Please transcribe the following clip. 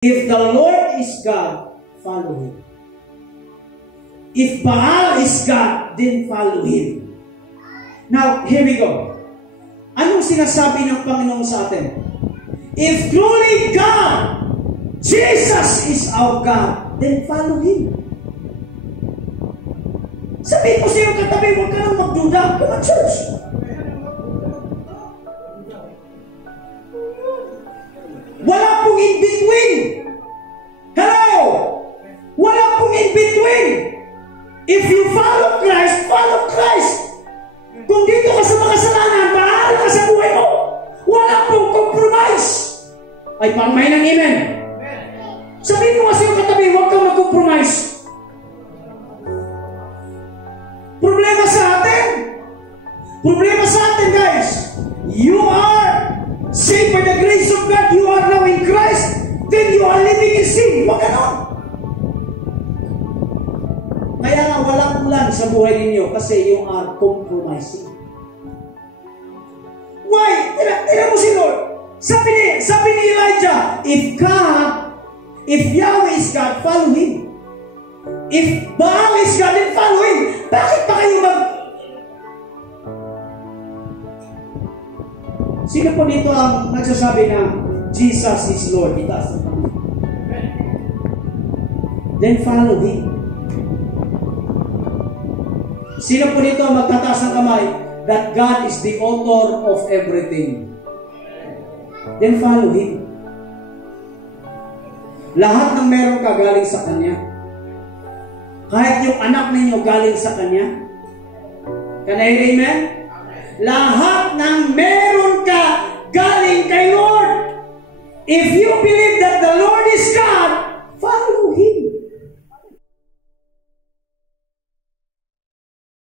If the Lord is God, follow Him. If Baal is God, then follow Him. Now, here we go. Anong sinasabi ng Panginoon sa atin? If truly God, Jesus is our God, then follow Him. Sabihin mo sa iyong katabi, huwag ka nang magduda. Come on, church. Wala pong in-between. Hello! Wala pong in-between. If you follow Christ, follow Christ. Kung dito ka sa makasalanan, bahala ka sa buhay mo. Wala pong compromise. Ay, pangmay ng amen. Sabihin mo kasi yung katabi, huwag kang mag-compromise. Problema sa atin. Problema sa atin, guys. You are saved by the grace of God. You are now in Christ. Then you are living in sin. Huwag ganon. Kaya nga walang ulan sa buhay ninyo kasi you are compromising. Why? Tira mo si Lord. Sabi ni Elijah, if Yahweh is God, follow Him. If Baal is God, then follow Him. Bakit pa kayo Sino po dito ang nagsasabi na Jesus is Lord? Itaas ang kamay. Then follow Him. Sino po dito ang magtataas ng kamay that God is the author of everything? Then follow Him. Lahat ng meron ka galing sa Kanya. Kahit yung anak ninyo galing sa Kanya. Can I hear amen? Lahat ng meron ka galing kay Lord. If you believe that the Lord is